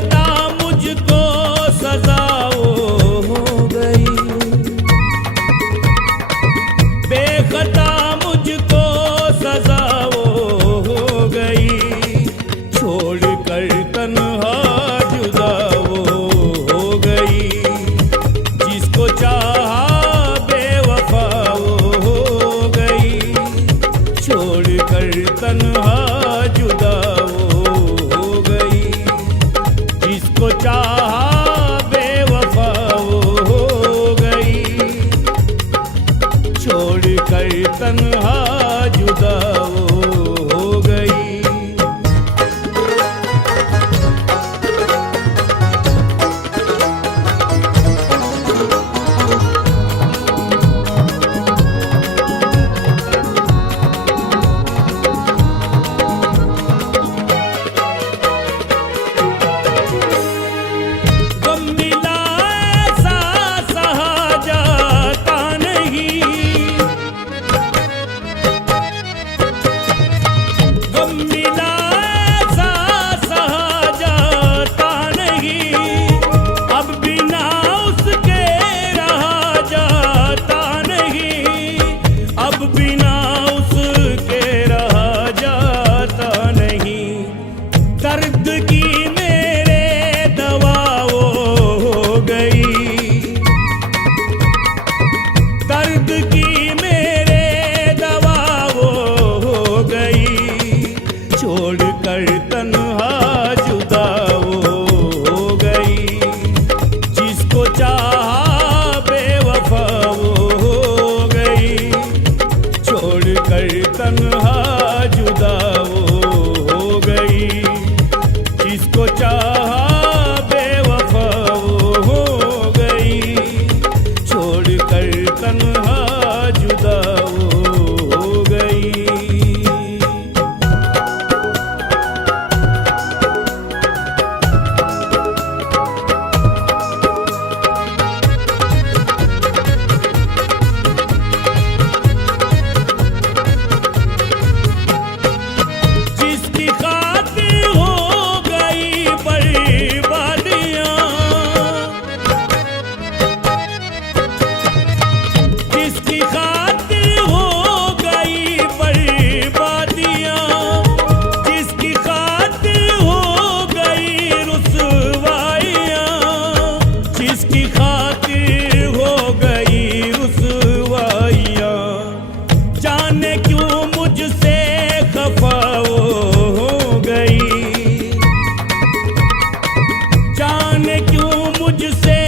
बेखता मुझको सजा हो गई, बेखता मुझको सजा हो गई, छोड़कर तन्हा जुदा हो गई, जिसको चाहा बेवफा हो गई, छोड़कर तन्हा जुदा हो गई, जिसको चाहा बेवफा हो गई, छोड़कर तन्हा जुदा हो गई। गम मिला ऐसा सहा जाता नहीं, गम मिला ऐसा सहा जाता नहीं, अब बिना उसके रहा जाता नहीं, अब बिना उसके रहा जाता नहीं, दर्द की मेरे दवा हो गई, दर्द की मेरे दवा हो गई, छोड़कर तन्हा जुदा हो गई, जिसको चाहा बेवफा हो गई, छोड़कर तन्हा जुदा हो गई, जिसको चाहा बेवफा हो गई, छोड़कर तन्हा जुदा हो गई। जिसकी खातिर हो गई बर्बादियां, जिसकी खातिर हो गई बर्बादियां, जिसकी खातिर हो गई रुसवाइयां, जिसकी खातिर हो गई रुसवाइयां, जाने क्यों मुझसे खफा हो गई, जाने क्यों मुझसे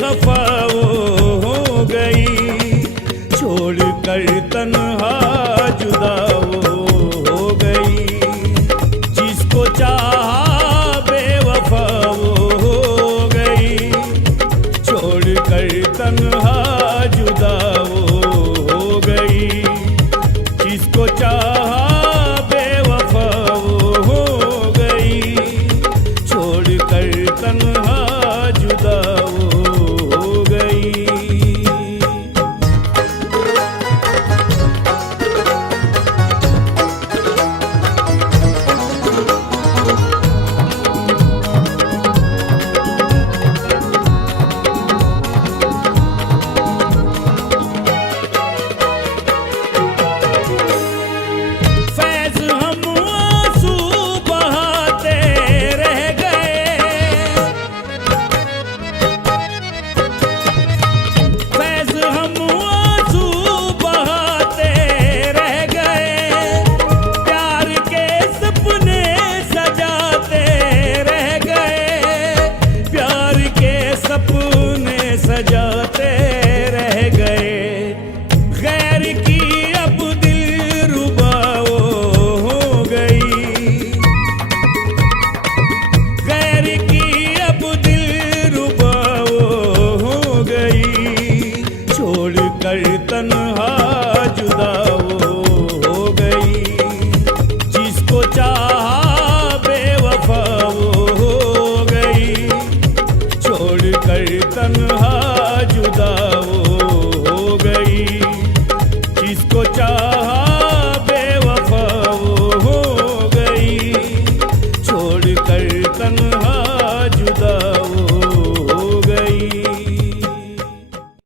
खफा हो गई, छोड़कर तन्हा जुदा हो गई, जिसको चाहा बेवफा हो गई, छोड़कर तन्हा जुदा हो गई, जिसको चाहा बेवफा हो गई, छोड़कर तन्हा जुदा हो गई। फैज़ हम आंसू बहाते रह गए, फैज़ हम आंसू बहाते रह गए, प्यार के सपने सजाते रह गए, प्यार के सपने सजाते रह गए, गैर की अब दिलरुबा हो गई, गैर की अब दिलरुबा हो गई, छोड़कर तन्हा जुदा हो गई, जिसको चाहा बेवफा हो गई, छोड़कर तन्हा जुदा हो गई, जिसको चाहा